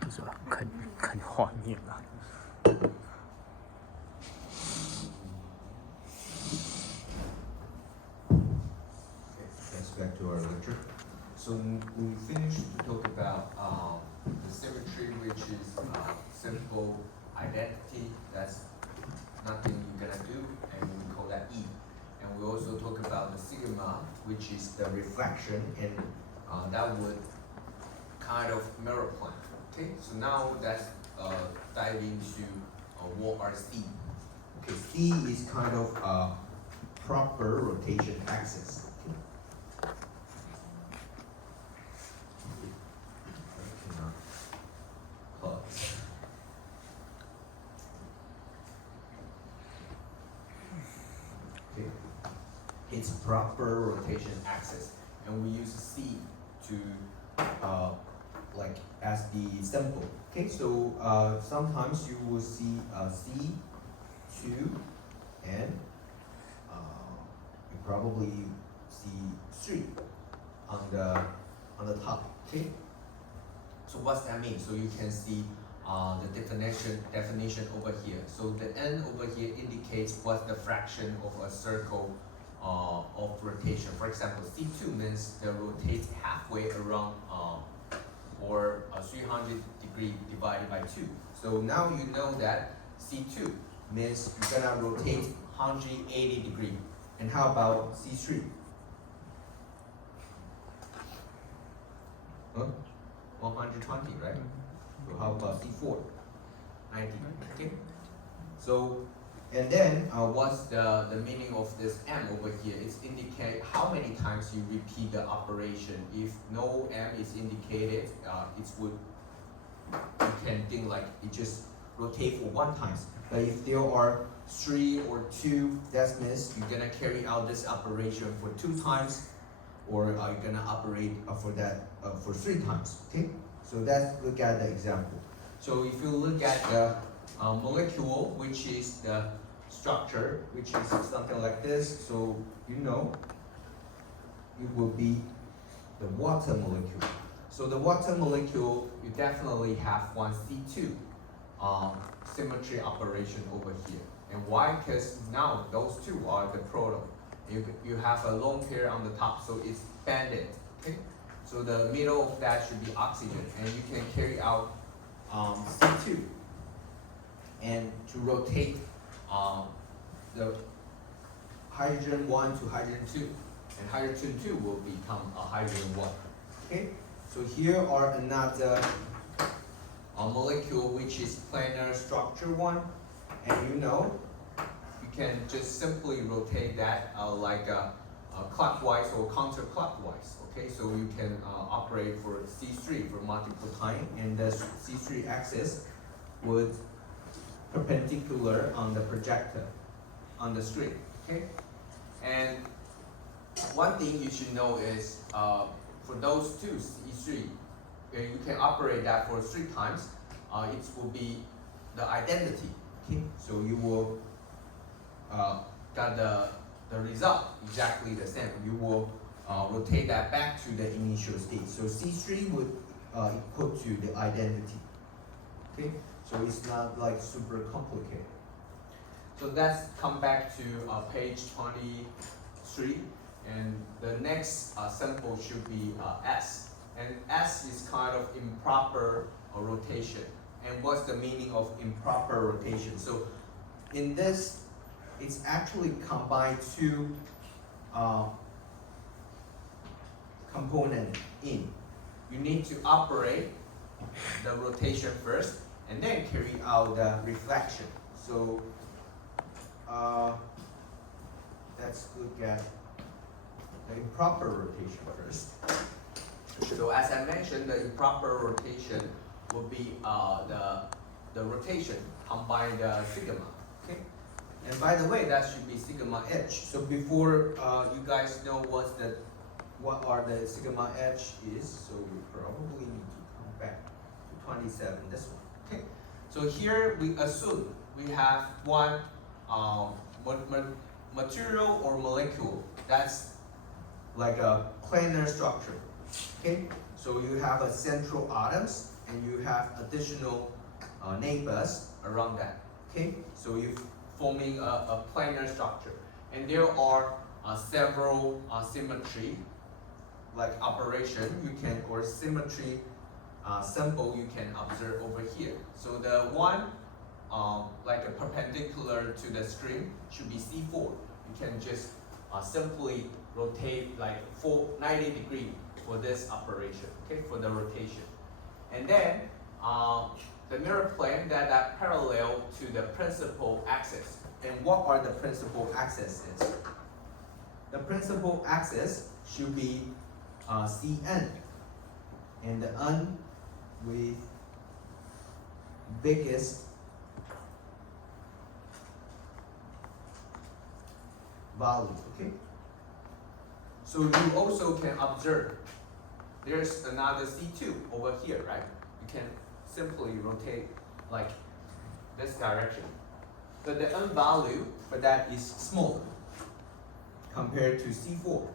就是看画面了。Let's back to our lecture. So we finished to talk about the symmetry, which is simple identity. That's nothing you're gonna do, and we call that E. And we also talk about the sigma, which is the reflection, and that would kind of mirror plan. Okay, so now let's dive into what are C. Okay, C is kind of a proper rotation axis. Okay, it's proper rotation axis, and we use C to like as the symbol. Okay, so sometimes you will see C2 and you probably see 3 on the top. Okay, so what's that mean? So you can see the definition over here. So the N over here indicates what's the fraction of a circle of rotation. For example, C2 means they rotate halfway around or 300 degree divided by 2. So now you know that C2 means you're gonna rotate 180 degree. And how about C3? Huh? 120, right? So how about C4? 90, okay? So, and then what's the meaning of this M over here? It's indicate how many times you repeat the operation. If no M is indicated, you can think like it just rotate for 1 time. But if there are 3 or 2, that means you're gonna carry out this operation for 2 times, or you're gonna operate for that for 3 times. Okay, so let's look at the example. So if you look at the molecule, which is the structure, which is something like this, so you know it will be the water molecule. So the water molecule, you definitely have one C2 symmetry operation over here. And why? Because now those two are the proton. You have a lone pair on the top, so it's banded. Okay, so the middle of that should be oxygen, and you can carry out C2 and to rotate the hydrogen 1 to hydrogen 2, and hydrogen 2 will become a hydrogen 1. Okay, so here are another molecule which is planar structure 1, and you know you can just simply rotate that like clockwise or counterclockwise. Okay, so you can operate for C3 for multiple time, and the C3 axis would perpendicular on the projector on the screen. Okay, and one thing you should know is for those two C3, you can operate that for 3 times. It will be the identity. Okay, so you will got the result exactly the same. You will rotate that back to the initial state. So C3 would equal to the identity. Okay, so it's not like super complicated. So let's come back to page 23, and the next sample should be S. And S is kind of improper rotation. And what's the meaning of improper rotation? So in this, it's actually combined 2 components in. You need to operate the rotation first, and then carry out the reflection. So let's look at the improper rotation first. So as I mentioned, the improper rotation will be the the rotation combine the sigma. Okay, and by the way, that should be sigma h. So before you guys know what are the sigma h is, so we probably need to come back to 27. This one. Okay, so here we assume we have one material or molecule that's like a planar structure. Okay, so you have a central atoms and you have additional neighbors around that. Okay, so you're forming a planar structure, and there are several symmetry like operation you can or symmetry symbol you can observe over here. So the one like a perpendicular to the string should be C4. You can just simply rotate like 90 degrees for this operation, okay, for the rotation. And then the mirror plane that are parallel to the principal axis. And what are the principal axes? The principal axis should be Cn, and the n with biggest value. Okay. So you also can observe there's another C2 over here, right? You can simply rotate like this direction. But the n value for that is smaller compared to C4.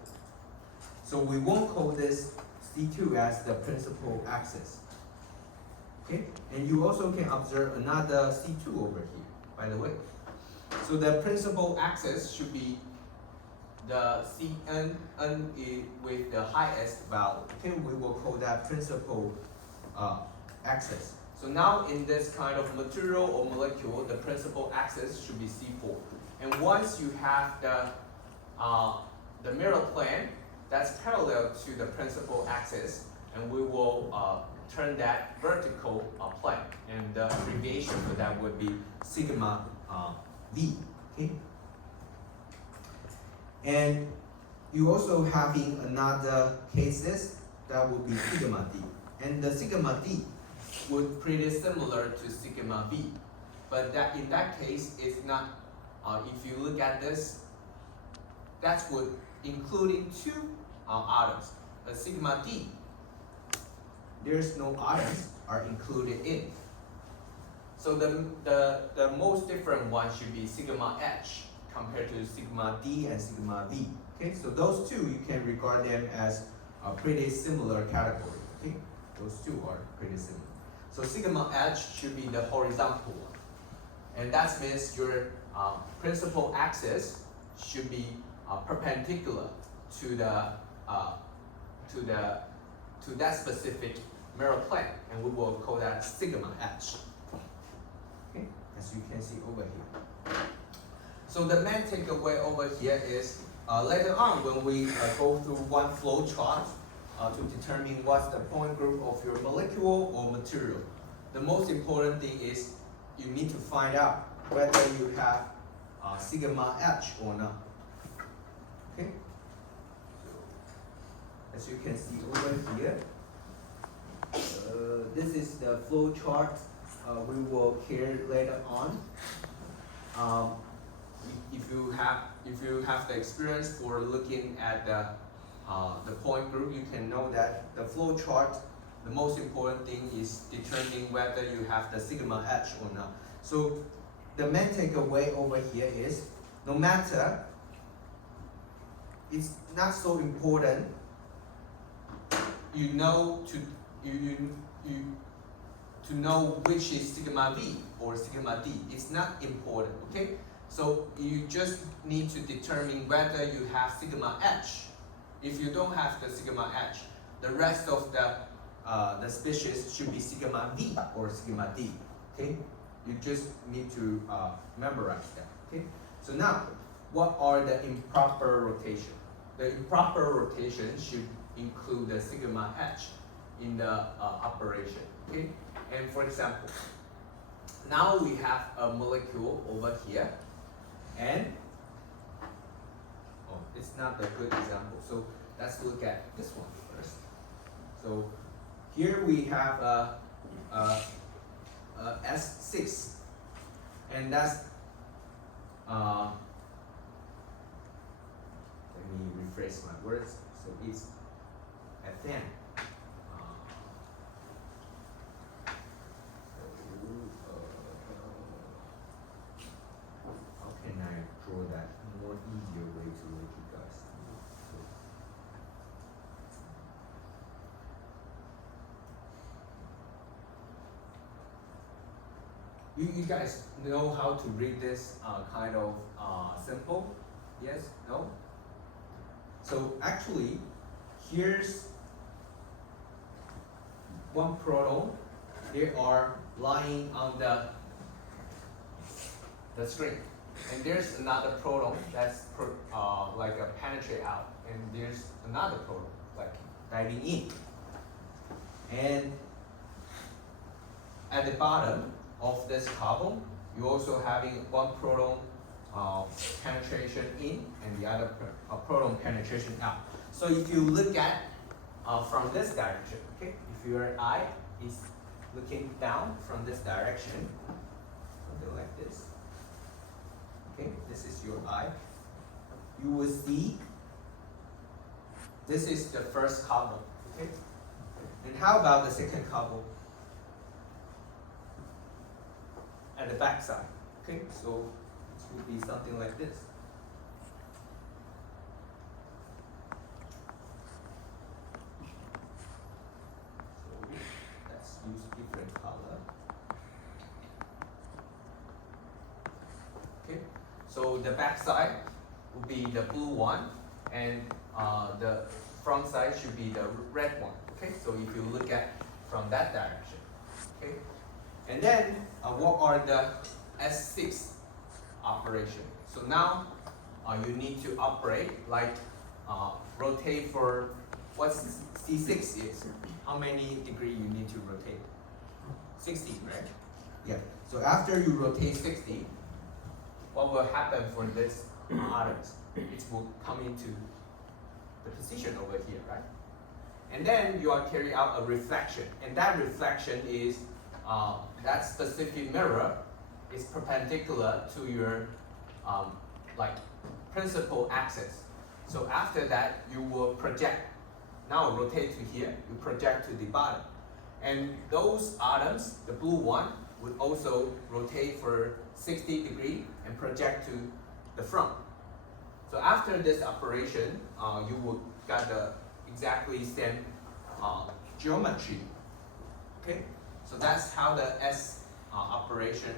So we won't call this C2 as the principal axis. Okay? And you also can observe another C2 over here, by the way. So the principal axis should be the Cn with the highest value. Okay, we will call that principal axis. So now in this kind of material or molecule, the principal axis should be C4. And once you have the mirror plane that's parallel to the principal axis, and we will turn that vertical plane, and the abbreviation for that would be sigma v. Okay. And you also having another cases that will be sigma d, and the sigma d would pretty similar to sigma v, but that in that case it's not. If you look at this, that's what including two atoms. But sigma d, there's no atoms are included in. So the most different one should be sigma h compared to sigma d and sigma v. Okay, so those two you can regard them as a pretty similar category. Okay, those two are pretty similar. So sigma h should be the horizontal one, and that means your principal axis should be perpendicular to that specific mirror plane, and we will call that sigma h. Okay, as you can see over here. So the main takeaway over here is later on when we go through one flow chart to determine what's the point group of your molecule or material, the most important thing is you need to find out whether you have sigma h or not. Okay. So, as you can see over here, this is the flow chart we will carry later on. If you have the experience for looking at the point group, you can know that the flow chart, the most important thing is determining whether you have the sigma h or not. So the main takeaway over here is no matter, it's not so important you know to know which is sigma v or sigma d. It's not important, okay? So you just need to determine whether you have sigma h. If you don't have the sigma h, the rest of the species should be sigma v or sigma d. Okay, you just need to memorize that. Okay, so now what are the improper rotation? The improper rotation should include the sigma h in the operation. Okay, and for example, now we have a molecule over here, and it's not a good example. So let's look at this one first. So here we have a S6, and that's let me rephrase my words. So it's Fn. How can I draw that more easier way to make you guys see? You guys know how to read this kind of symbol? Yes? No? So actually, here's one proton. They are lying on the string. And there's another proton that's like a penetrate out. And there's another proton like diving in. And at the bottom of this carbon, you're also having one proton penetration in and the other proton penetration out. So if you look at from this direction, okay, if your eye is looking down from this direction, something like this, okay, this is your eye, you will see this is the first carbon, okay? And how about the second carbon? At the back side, okay? So it will be something like this. So let's use different color. Okay, so the back side will be the blue one, and the front side should be the red one. Okay, so if you look at from that direction, okay. And then what are the S6 operation? So now you need to operate like rotate for what C6 is. How many degree you need to rotate? 60, right? Yeah. So after you rotate 60, what will happen for this atoms? It will come into the position over here, right? And then you are carry out a reflection, and that reflection is that specific mirror is perpendicular to your like principal axis. So after that, you will project. Now rotate to here. You project to the bottom, and those atoms, the blue one, would also rotate for 60 degrees and project to the front. So after this operation, you will get the exactly same geometry. Okay. So that's how the S operation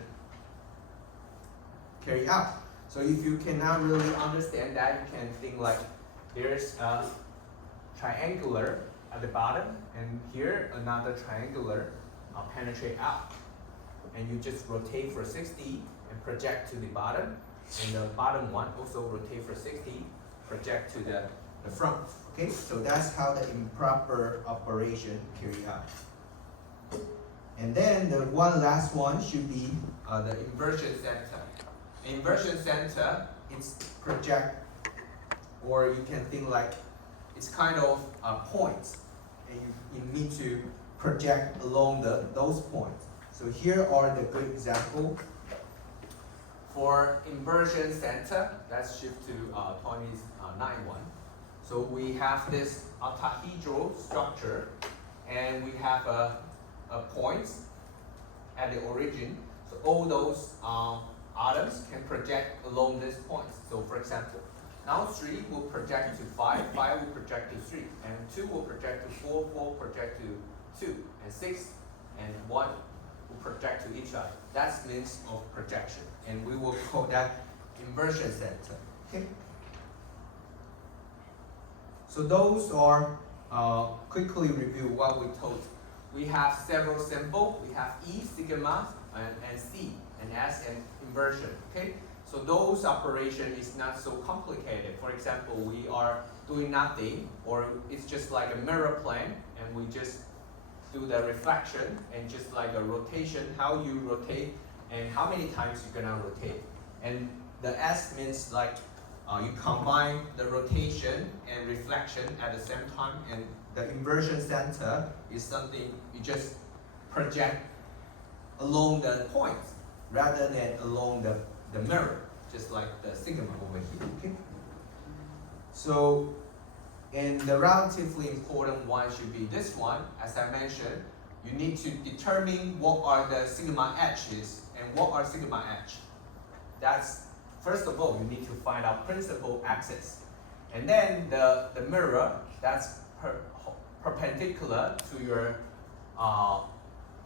carry out. So if you cannot really understand that, you can think like there's a triangular at the bottom, and here another triangular penetrate out. And you just rotate for 60 and project to the bottom, and the bottom one also rotate for 60, project to the front. Okay, so that's how the improper operation carry out. And then the one last one should be the inversion center. Inversion center, it's project, or you can think like it's kind of points, and you need to project along those points. So here are the good example. For inversion center, let's shift to 29.1. So we have this octahedral structure, and we have a points at the origin. So all those atoms can project along these points. So for example, now 3 will project to 5, 5 will project to 3, and 2 will project to 4, 4 will project to 2, and 6 and 1 will project to each other. That's means of projection, and we will call that inversion center. Okay. So those are quickly review what we told. We have several symbols. We have E, sigma, and C, and S, and inversion. Okay. So those operation is not so complicated. For example, we are doing nothing, or it's just like a mirror plane, and we just do the reflection and just like a rotation, how you rotate and how many times you're gonna rotate. And the S means like you combine the rotation and reflection at the same time, and the inversion center is something you just project along the points rather than along the mirror, just like the sigma over here. Okay? So, and the relatively important one should be this one. As I mentioned, you need to determine what are the sigma h's and what are sigma h. That's, first of all, you need to find out principal axis. And then the mirror, that's perpendicular to your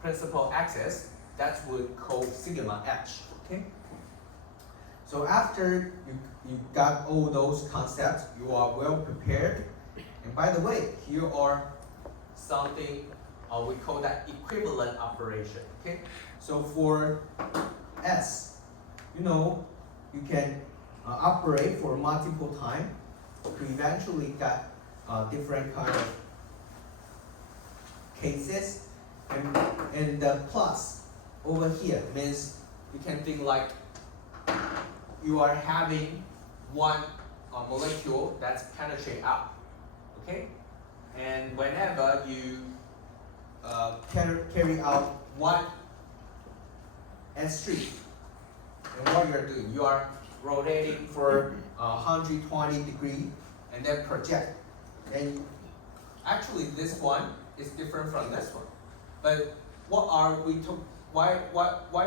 principal axis, that's what we call sigma h. Okay? So after you got all those concepts, you are well prepared. And by the way, here are something we call that equivalent operation. Okay? So for S, you know, you can operate for multiple times to eventually get different kind of cases. And the plus over here means you can think like you are having one molecule that's penetrate out, okay? And whenever you carry out one S3, and what you're doing, you are rotating for 120 degrees and then project. And actually this one is different from this one. But why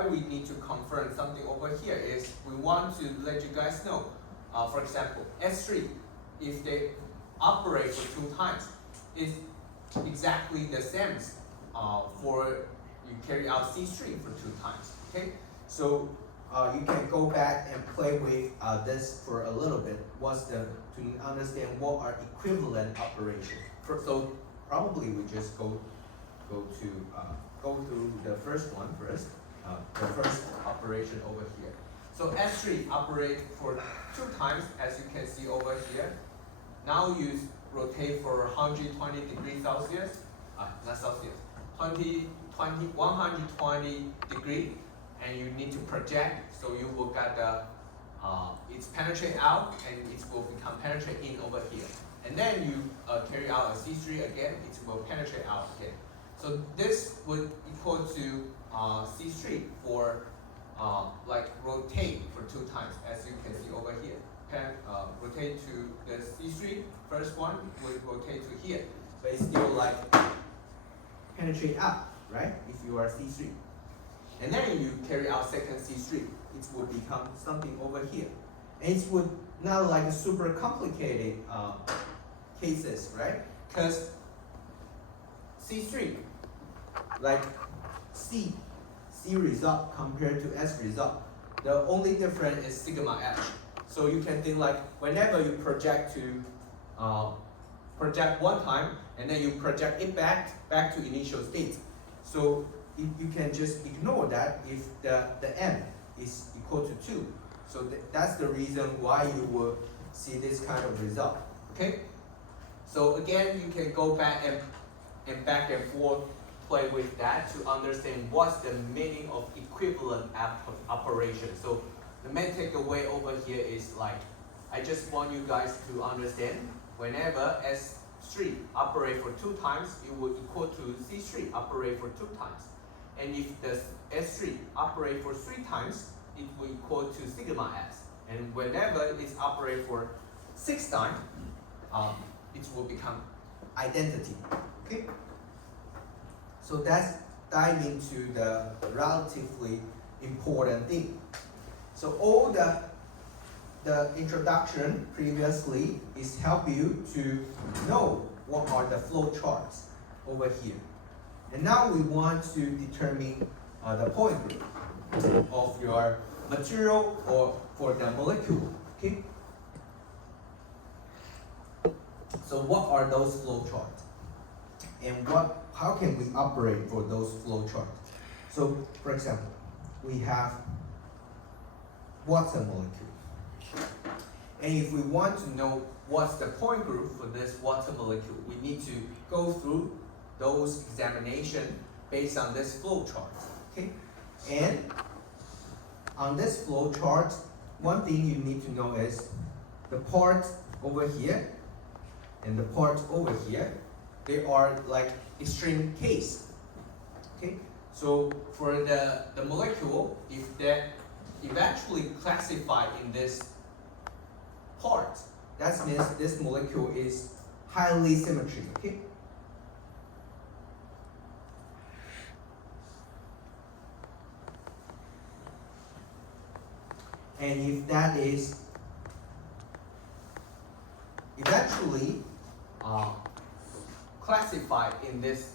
we need to confirm something over here is we want to let you guys know, for example, S3, if they operate for 2 times, is exactly the same for you carry out C3 for 2 times, okay? So you can go back and play with this for a little bit, to understand what are equivalent operations. So probably we just go through the first one first, the first operation over here. So S3 operate for 2 times, as you can see over here. Now you rotate for 120 degrees Celsius, not Celsius, 120 degree, and you need to project, so you will get the, it's penetrate out, and it will become penetrate in over here. And then you carry out a C3 again, it will penetrate out again. So this would equal to C3 for like rotate for 2 times, as you can see over here. Rotate to the C3, first one would rotate to here, but it's still like penetrate up, right? If you are C3. And then you carry out second C3, it would become something over here. And it would not like a super complicated cases, right? Because C3, like C result compared to S result, the only difference is sigma h. So you can think like whenever you project to project 1 time, and then you project it back to initial state. So you can just ignore that if the m is equal to 2. So that's the reason why you will see this kind of result. Okay? So again, you can go back and forth play with that to understand what's the meaning of equivalent operation. So the main takeaway over here is like, I just want you guys to understand whenever S3 operate for 2 times, it will equal to C3 operate for 2 times. And if the S3 operate for 3 times, it will equal to sigma S. And whenever it's operate for 6 times, it will become identity. Okay? So that's dive into the relatively important thing. So all the introduction previously is help you to know what are the flow charts over here. And now we want to determine the point group of your material or for the molecule. Okay? So what are those flow charts? And how can we operate for those flow charts? So for example, we have water molecule. And if we want to know what's the point group for this water molecule, we need to go through those examinations based on this flow chart. Okay? And on this flow chart, one thing you need to know is the part over here and the part over here, they are like extreme case. Okay? So for the molecule, if that eventually classified in this part, that means this molecule is highly symmetric, okay? And if that is eventually classified in this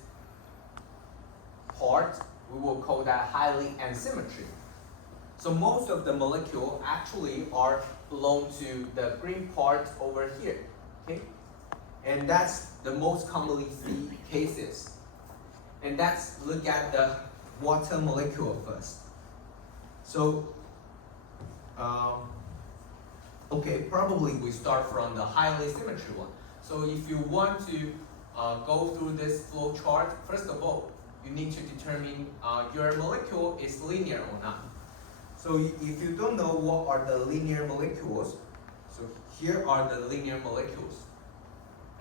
part, we will call that highly asymmetric. So most of the molecule actually are belong to the green part over here, okay? And that's the most commonly seen cases. And let's look at the water molecule first. So, okay, probably we start from the highly symmetric one. So if you want to go through this flow chart, first of all, you need to determine your molecule is linear or not. So if you don't know what are the linear molecules, so here are the linear molecules.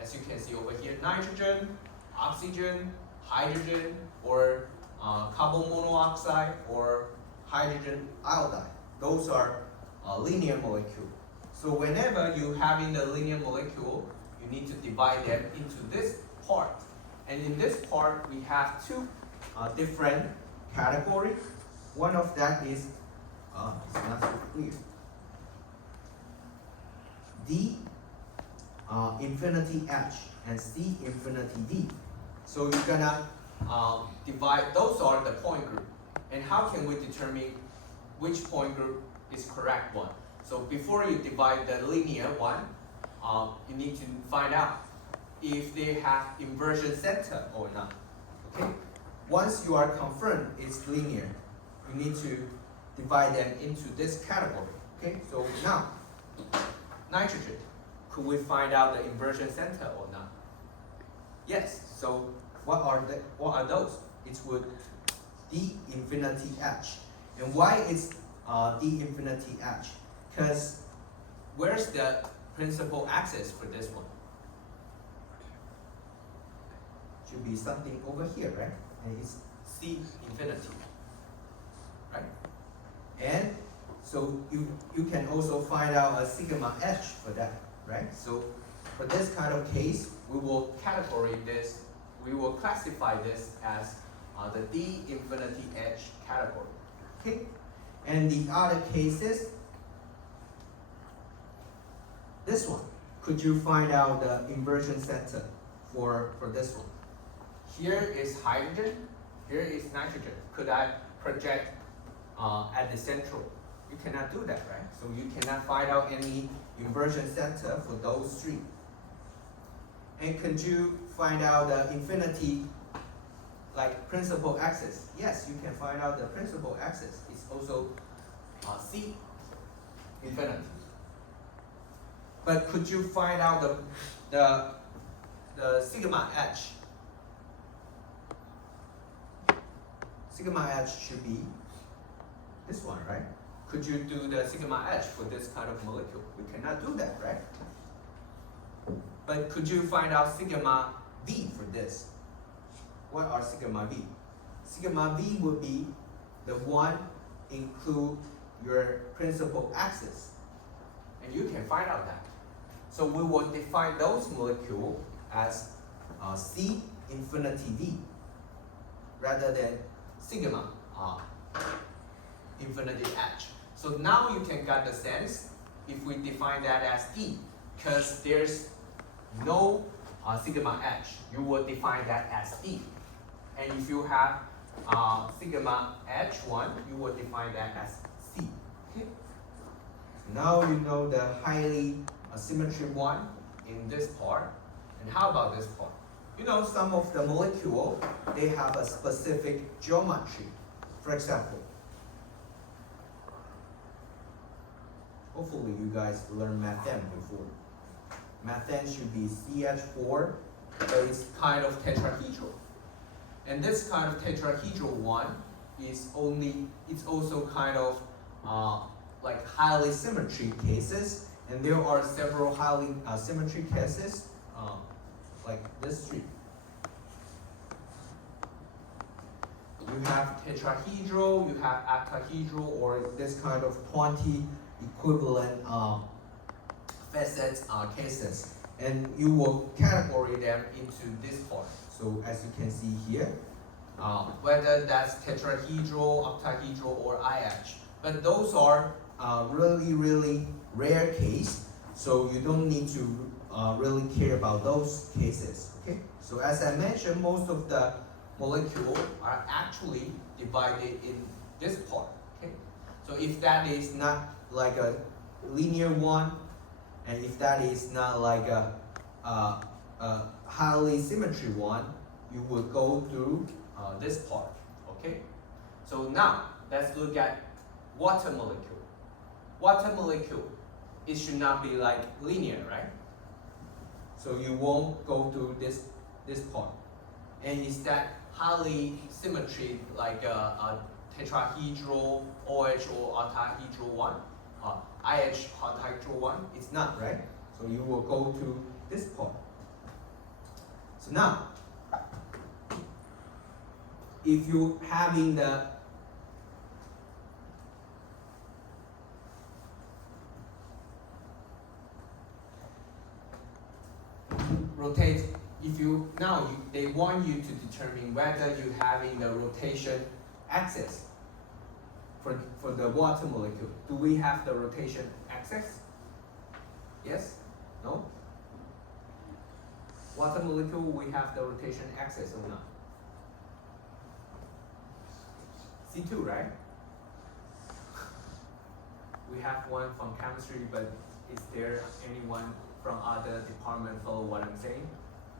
As you can see over here, nitrogen, oxygen, hydrogen, or carbon monoxide, or hydrogen iodide. Those are linear molecules. So whenever you have in the linear molecule, you need to divide them into this part. And in this part, we have two different categories. One of that is, it's not so clear, D infinity H and C infinity D. So you're gonna divide, those are the point group. And how can we determine which point group is correct one? So before you divide the linear one, you need to find out if they have inversion center or not. Okay? Once you are confirmed it's linear, you need to divide them into this category. Okay? So now, nitrogen, could we find out the inversion center or not? Yes. So what are those? It would D infinity H. And why it's D infinity H? Because where's the principal axis for this one? Should be something over here, right? And it's C infinity, right? And so you can also find out a sigma H for that, right? So for this kind of case, we will classify this as the D infinity H category, okay? And the other cases, this one, could you find out the inversion center for this one? Here is hydrogen, here is nitrogen. Could I project at the central? You cannot do that, right? So you cannot find out any inversion center for those three. And could you find out the infinity, like principal axis? Yes, you can find out the principal axis. It's also C infinity. But could you find out the sigma H? Sigma H should be this one, right? Could you do the sigma H for this kind of molecule? We cannot do that, right? But could you find out sigma V for this? What are sigma V? Sigma V would be the one include your principal axis. And you can find out that. So we will define those molecules as C infinity V rather than sigma infinity H. So now you can get the sense if we define that as D, because there's no sigma H, you will define that as D. And if you have sigma H1, you will define that as C. Okay? Now you know the highly symmetric one in this part. And how about this part? You know, some of the molecule, they have a specific geometry. For example, hopefully you guys learned methane before. Methane should be CH4, but it's kind of tetrahedral. And this kind of tetrahedral one is it's also kind of like highly symmetric cases. And there are several highly symmetric cases, like this three. you have tetrahedral, you have octahedral, or this kind of 20 equivalent facets cases, and you will categorize them into this part. So as you can see here, whether that's tetrahedral, octahedral, or IH, but those are really rare case, so you don't need to really care about those cases. Okay, so as I mentioned, most of the molecules are actually divided in this part. Okay, so if that is not like a linear one, and if that is not like a highly symmetry one, you would go through this part. Okay, so now let's look at water molecule. Water molecule, it should not be like linear, right? So you won't go through this part, and instead highly symmetry like a tetrahedral, OH or octahedral one, IH octahedral one. It's not, right? So you will go to this part. So now, if you having the rotate, if you now they want you to determine whether you having the rotation axis for the water molecule. Do we have the rotation axis? Yes? No? Water molecule, we have the rotation axis or not? C2, right? We have one from chemistry, but is there anyone from other department follow what I'm saying?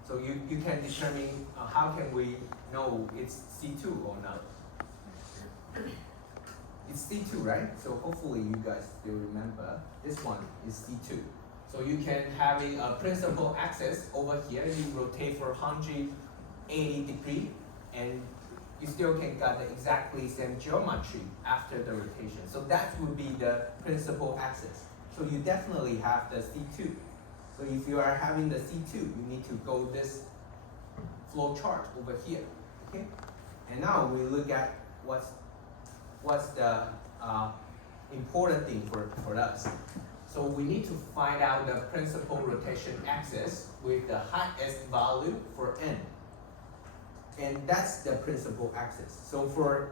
So you can determine how can we know it's C2 or not? It's C2, right? So hopefully you guys still remember this one is C2. So you can having a principal axis over here, you rotate for 180 degrees, and you still can get the exactly same geometry after the rotation. So that would be the principal axis. So you definitely have the C2. So if you are having the C2, you need to go this flow chart over here. Okay? And now we look at what's the important thing for us. So we need to find out the principal rotation axis with the highest value for n. And that's the principal axis. So for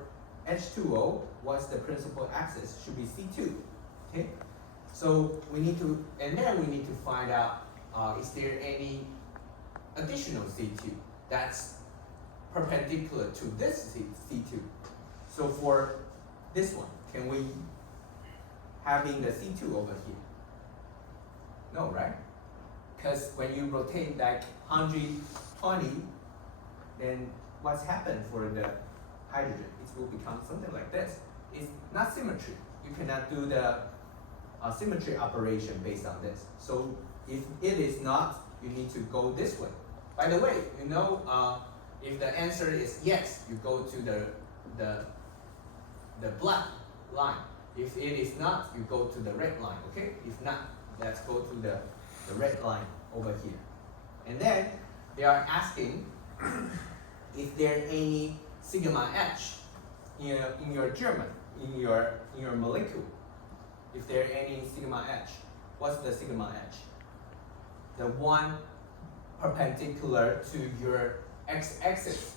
H2O, what's the principal axis? Should be C2. Okay? So we need to, and then we need to find out is there any additional C2 that's perpendicular to this C2. So for this one, can we having the C2 over here? No, right? Because when you rotate like 120, then what's happened for the hydrogen? It will become something like this. It's not symmetry. You cannot do the symmetry operation based on this. So if it is not, you need to go this way. By the way, you know, if the answer is yes, you go to the black line. If it is not, you go to the red line, okay? If not, let's go to the red line over here. And then they are asking if there any sigma H in your German, in your molecule. If there any sigma H, what's the sigma H? The one perpendicular to your x-axis,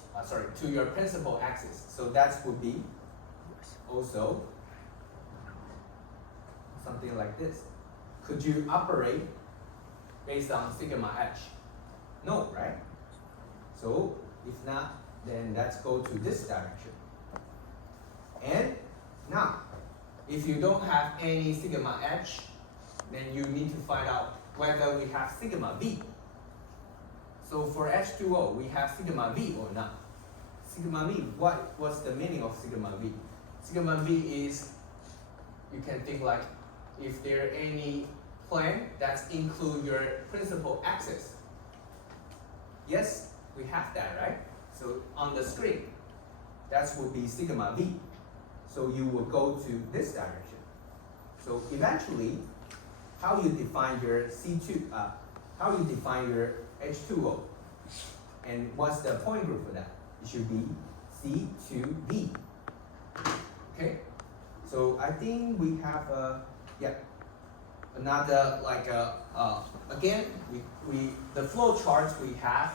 to your principal axis. So that would be also something like this. Could you operate based on sigma H? No, right? So if not, then let's go to this direction. And now, if you don't have any sigma H, then you need to find out whether we have sigma V. So for H2O, we have sigma V or not? Sigma V, what's the meaning of sigma V? Sigma V is, you can think like, if there any plane that include your principal axis. Yes, we have that, right? So on the screen, that would be sigma V. So you will go to this direction. So eventually, how you define your C2, how you define your H2O, and what's the point group for that? It should be C2V. Okay, so I think we have another again the flow charts we have.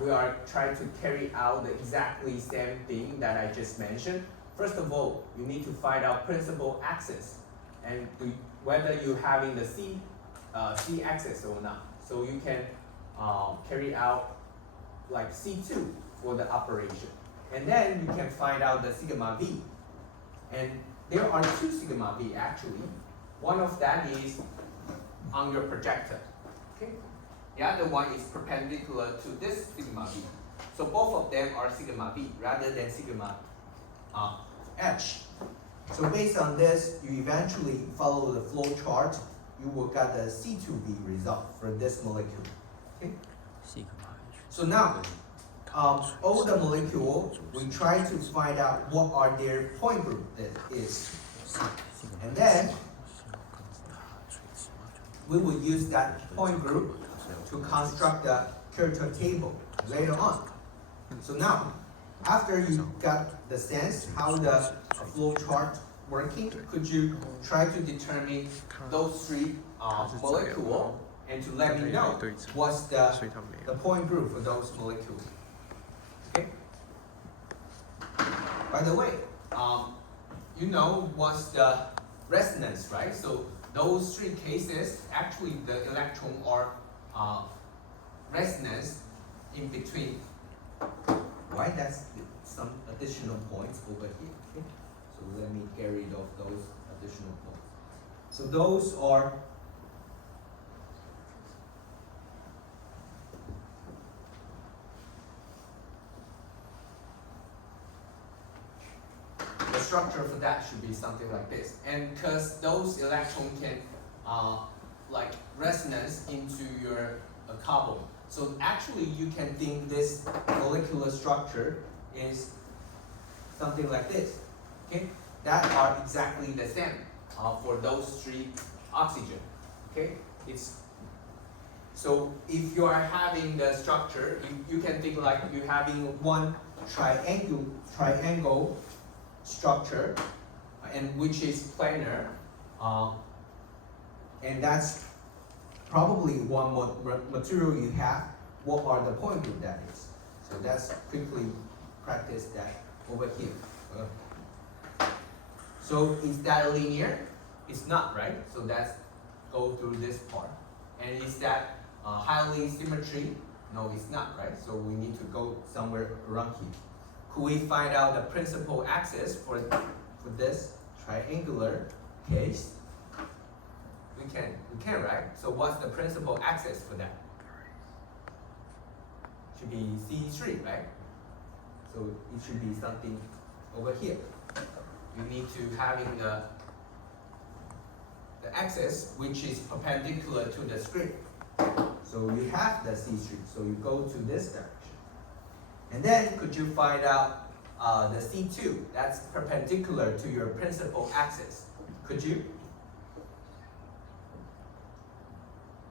We are trying to carry out the exactly same thing that I just mentioned. First of all, you need to find out principal axis and whether you're having the C axis or not. So you can carry out like C2 for the operation. And then you can find out the sigma V. And there are two sigma V actually. One of that is on your projector. Okay? The other one is perpendicular to this sigma V. So both of them are sigma V rather than sigma H. So based on this, you eventually follow the flow chart, you will get the C2V result for this molecule. Okay? So now, all the molecules, we try to find out what are their point group that is. And then, we will use that point group to construct the character table later on. So now, after you got the sense how the flow chart working, could you try to determine those three molecules and to let me know what's the point group for those molecules? Okay. By the way, you know what's the resonance, right? So those three cases, actually the electron are resonance in between. Right? That's some additional points over here. Okay? So let me get rid of those additional points. So those are the structure for that should be something like this. And because those electrons can like resonance into your carbon. So actually you can think this molecular structure is something like this. Okay? That are exactly the same for those three oxygen. Okay? So if you are having the structure, you can think like you're having one triangle structure, and which is planar, and that's probably one material you have. What are the point group that is? So let's quickly practice that over here. So is that linear? It's not, right? So let's go through this part. And is that highly symmetry? No, it's not, right? So we need to go somewhere around here. Could we find out the principal axis for this triangular case? We can, right? So what's the principal axis for that? Should be C3, right? So it should be something over here. You need to having the axis which is perpendicular to the screen. So you have the C3, so you go to this direction. And then could you find out the C2 that's perpendicular to your principal axis? Could you?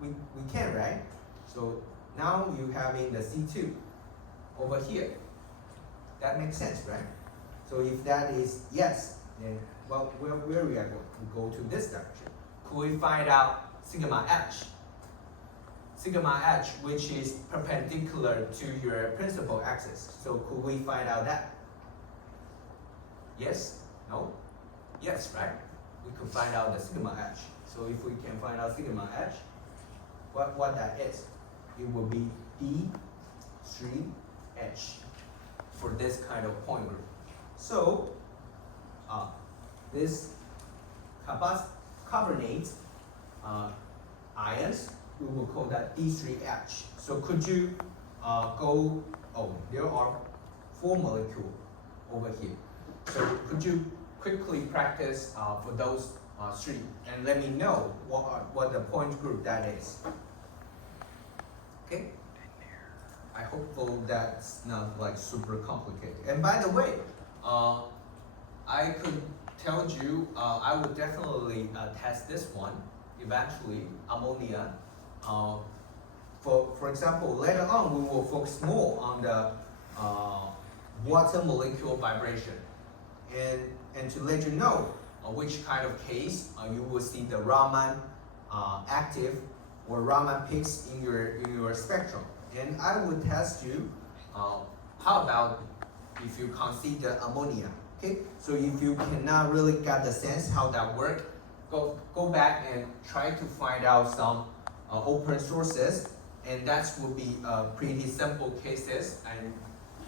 We can, right? So now you having the C2 over here. That makes sense, right? So if that is yes, then well, where we are going? We go to this direction. Could we find out sigma H? Sigma H, which is perpendicular to your principal axis. So could we find out that? Yes? No? Yes, right? We could find out the sigma H. So if we can find out sigma H, what that is, it will be D3H for this kind of point group. So this carbonate ions, we will call that D3H. So could you there are 4 molecules over here. So could you quickly practice for those 3 and let me know what the point group that is. Okay? I hope that's not like super complicated. And by the way, I could tell you I would definitely test this one eventually, ammonia. For example, later on we will focus more on water molecule vibration. And to let you know which kind of case you will see the Raman active or Raman peaks in your spectrum. And I would test you, how about if you consider ammonia? Okay, so if you cannot really get the sense how that works, go back and try to find out some open sources, and that will be pretty simple cases. And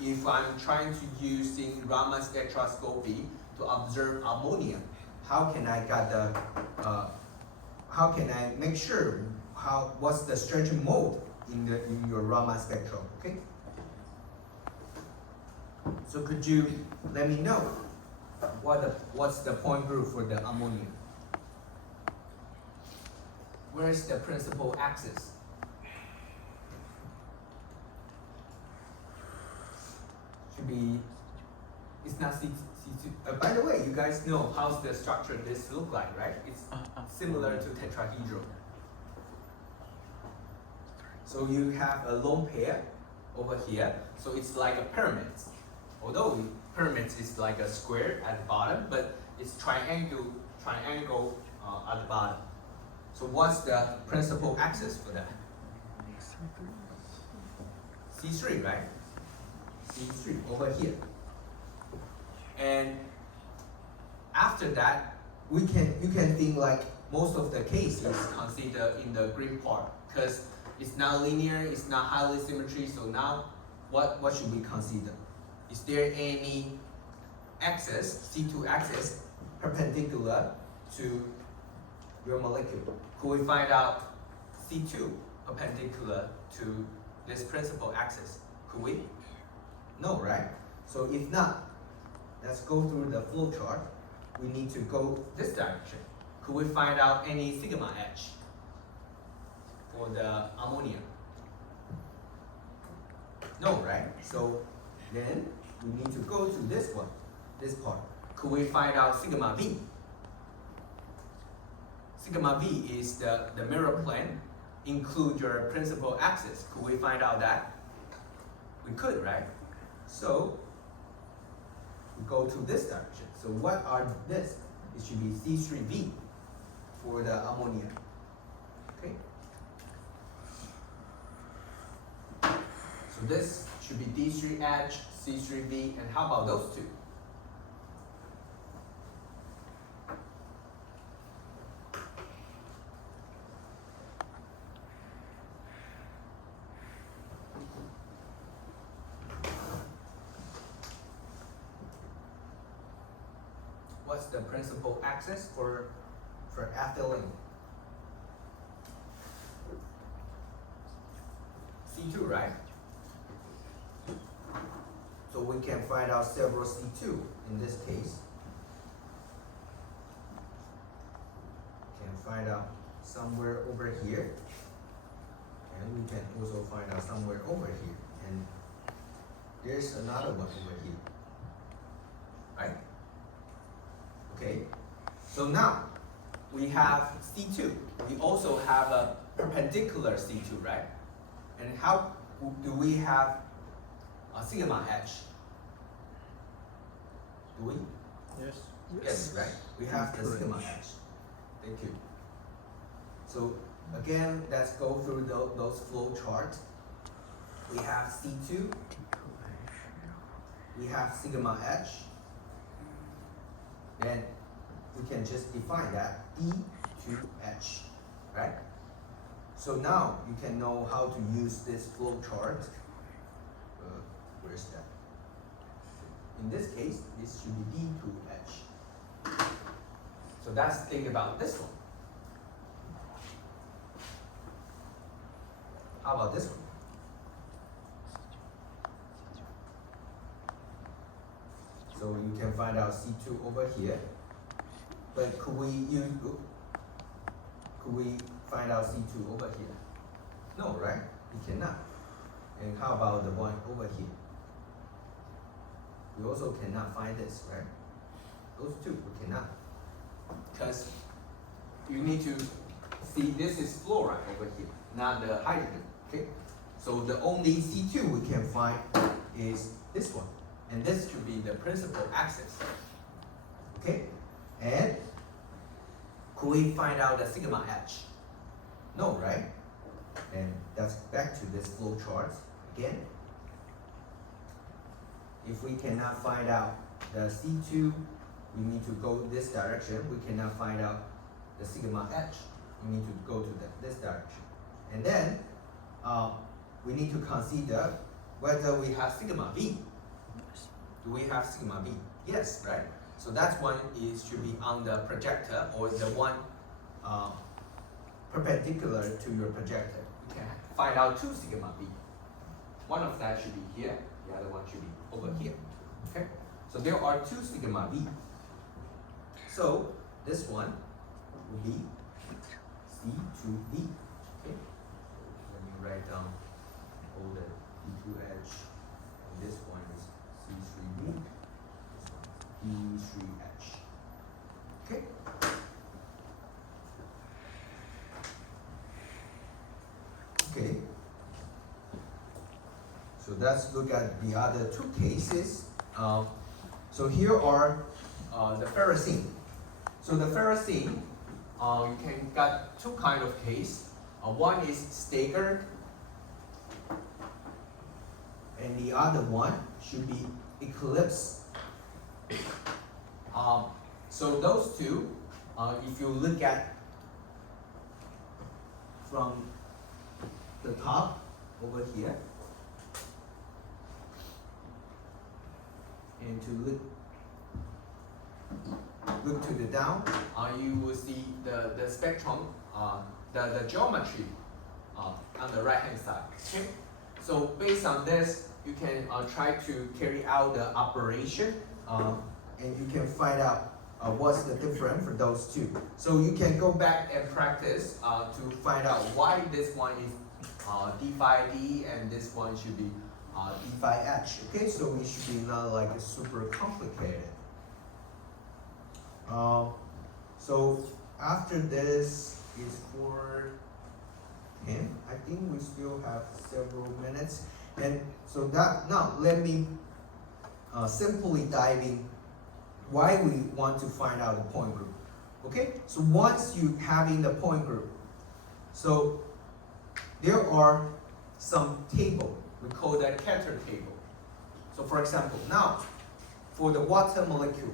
if I'm trying to use Raman spectroscopy to observe ammonia, how can I get the how can I make sure what's the stretching mode in your Raman spectrum? Okay. So could you let me know what's the point group for the ammonia? Where is the principal axis? Should be, it's not C2. By the way, you guys know how's the structure this look like, right? It's similar to tetrahedral. So you have a lone pair over here, so it's like a pyramid. Although pyramid is like a square at the bottom, but it's triangle at the bottom. So what's the principal axis for that? C3, right? C3 over here. And after that, you can think like most of the case is considered in the green part, because it's not linear, it's not highly symmetry. So now what should we consider? Is there any axis, C2 axis, perpendicular to your molecule? Could we find out C2 perpendicular to this principal axis? Could we? No, right? So if not, let's go through the flow chart. We need to go this direction. Could we find out any sigma H for the ammonia? No, right? So then we need to go to this one, this part. Could we find out sigma V? Sigma V is the mirror plane, include your principal axis. Could we find out that? We could, right? So we go to this direction. So what are this? It should be C3V for the ammonia. Okay. So this should be D3H, C3V, and how about those two? What's the principal axis for ethylene? C2, right? So we can find out several C2 in this case. Can find out somewhere over here. And we can also find out somewhere over here. And there's another one over here. Right? Okay. So now we have C2. We also have a perpendicular C2, right? And how do we have a sigma H? Do we? Yes. Yes, right. We have the sigma H. Thank you. So again, let's go through those flow charts. We have C2. We have sigma H. Then we can just define that D2H, right? So now you can know how to use this flow chart. Where's that? In this case, this should be D2H. So that's the thing about this one. How about this one? So you can find out C2 over here. But could we find out C2 over here? No, right? We cannot. And how about the one over here? We also cannot find this, right? Those two, we cannot. Because you need to see this is fluoride over here, not the hydrogen, okay? So the only C2 we can find is this one. and this should be the principal axis. Okay, and could we find out the sigma h? No, right? And that's back to this flow chart again. If we cannot find out the C2, we need to go this direction. We cannot find out the sigma h. We need to go to this direction. And then we need to consider whether we have sigma v. Do we have sigma v? Yes, right? So that one should be on the projector, or the one perpendicular to your projector. You can find out 2 sigma v. One of that should be here, the other one should be over here. Okay? So there are 2 sigma v. So this one will be C2v. Okay? Let me write down all the E2h, and this one is C3v. This one E3h. Okay? Okay. So let's look at the other 2 cases. So here are the ferrocene. So the ferrocene, you can get 2 kind of case. One is staggered, and the other one should be eclipse. So those 2, if you look at from the top over here, and to look to the down, you will see the spectrum, the geometry on the right hand side. Okay? So based on this, you can try to carry out the operation, and you can find out what's the difference for those 2. So you can go back and practice to find out why this one is d phi d and this one should be d phi h. Okay, so it should be not like super complicated. So after this is 4:10. I think we still have several minutes, and so that now let me simply dive in why we want to find out the point group. Okay, so once you having the point group, so there are some table, we call that Cantor table. So for example, now for the water molecule,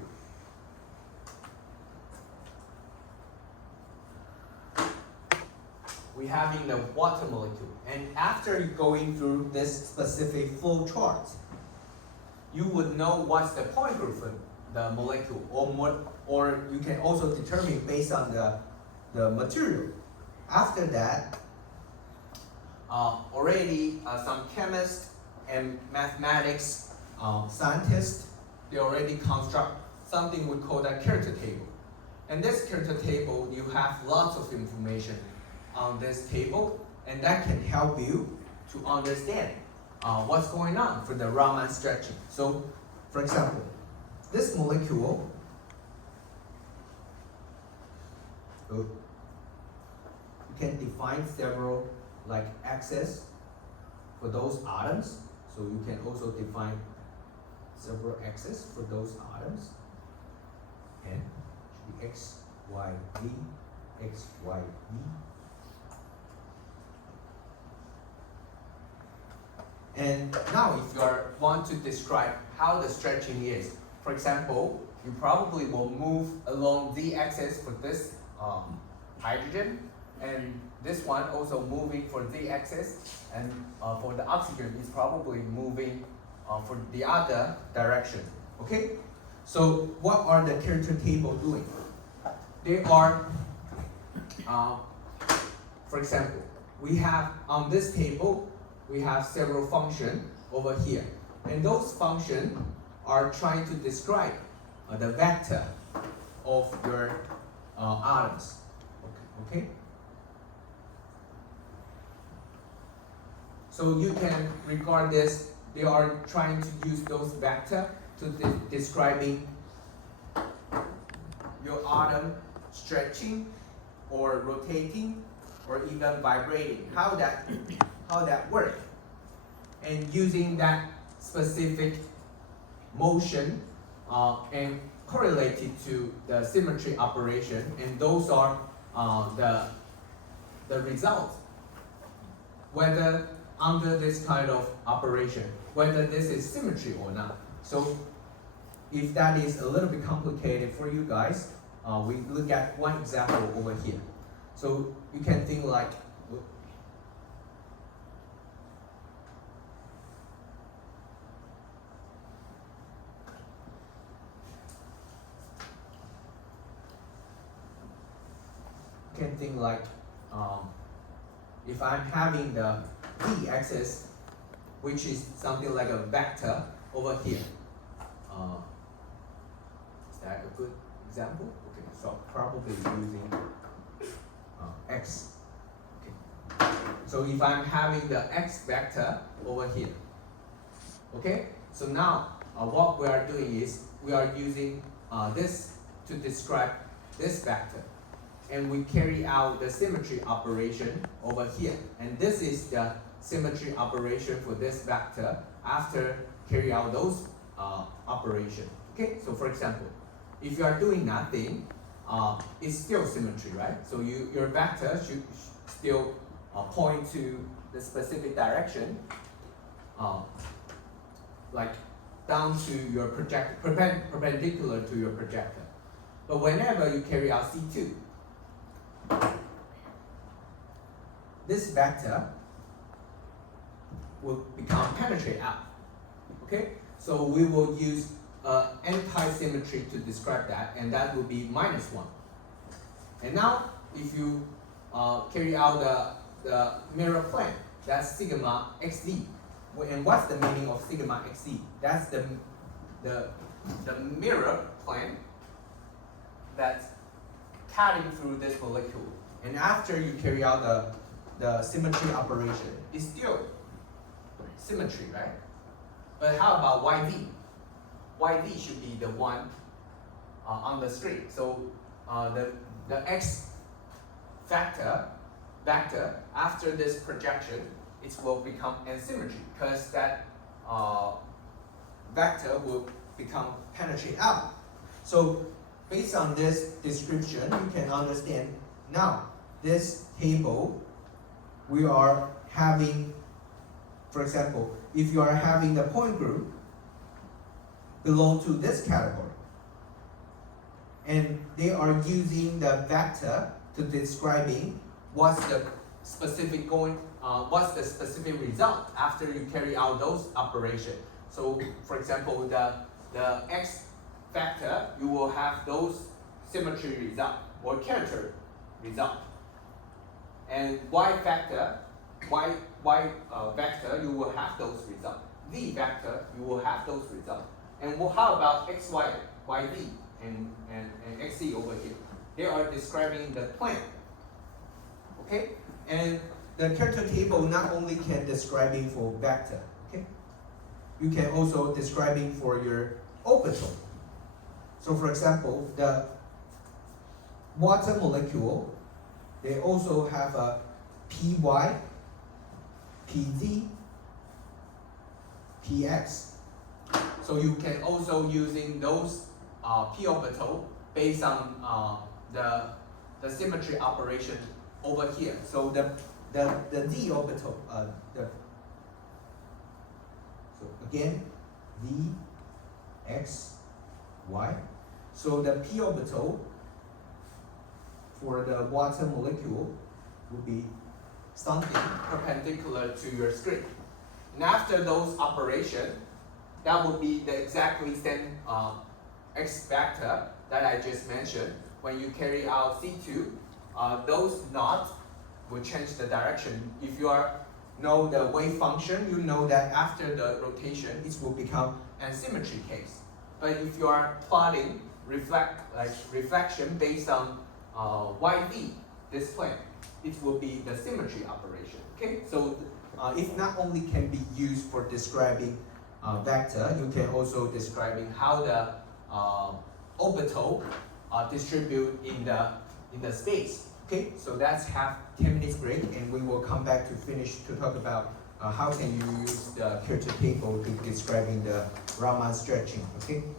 we having the water molecule, and after you going through this specific flow chart, you would know what's the point group for the molecule, or you can also determine based on the material. After that, already some chemists and mathematics scientists, they already construct something we call that character table. And this character table, you have lots of information on this table, and that can help you to understand what's going on for the Raman stretching. So, for example, this molecule, you can define several like axes for those atoms. So you can also define several axes for those atoms. And should be x, y, v, x, y, v. And now if you want to describe how the stretching is, for example, you probably will move along the axis for this hydrogen, and this one also moving for the axis, and for the oxygen is probably moving for the other direction. Okay? So what are the character table doing? They are, for example, we have on this table, we have several functions over here, and those functions are trying to describe the vector of your atoms. Okay? So you can regard this, they are trying to use those vector to describing your atom stretching or rotating or even vibrating, how that works. And using that specific motion and correlated to the symmetry operation, and those are the result, whether under this kind of operation, whether this is symmetry or not. So if that is a little bit complicated for you guys, we look at one example over here. So you can think like, if I'm having the z-axis, which is something like a vector over here. Is that a good example? Okay, so probably using x. Okay. So if I'm having the x vector over here, okay. So now what we are doing is we are using this to describe this vector, and we carry out the symmetry operation over here. And this is the symmetry operation for this vector after carry out those operations. Okay, so for example, if you are doing nothing, it's still symmetry, right? So your vector should still point to the specific direction, like down to your perpendicular to your projector. But whenever you carry out C2, this vector will become penetrate out. Okay, so we will use anti-symmetry to describe that, and that will be -1. And now, if you carry out the mirror plane, that's sigma xz. And what's the meaning of sigma xz? That's the mirror plane that's cutting through this molecule. And after you carry out the symmetry operation, it's still symmetry, right? But how about YV? YV should be the one on the screen. So the x vector after this projection, it will become asymmetry because that vector will become penetrate out. So based on this description, you can understand now this table we are having, for example, if you are having the point group belong to this category, and they are using the vector to describing what's the specific result after you carry out those operations. So for example, the x vector, you will have those symmetry result or character result. And y vector, you will have those results. Z vector, you will have those results. And how about x, y, y, z, and x, z over here? They are describing the plane. Okay? And the character table not only can describing for vector, okay? You can also describing for your orbital. So for example, the water molecule, they also have a py, pz, px. So you can also using those p orbital based on the symmetry operation over here. So the d orbital, so again, d, x, y. So the p orbital for the water molecule would be something perpendicular to your screen. And after those operations, that would be the exactly same x vector that I just mentioned. When you carry out C2, those knots will change the direction. If you know the wave function, you know that after the rotation, it will become an symmetry case. But if you are plotting reflection based on YV, this plane, it will be the symmetry operation. Okay, so it not only can be used for describing vector, you can also describing how the orbital distribute in the space. Okay, so let's have 10 minutes break, and we will come back to finish to talk about how can you use the character table to describing the Raman stretching, okay?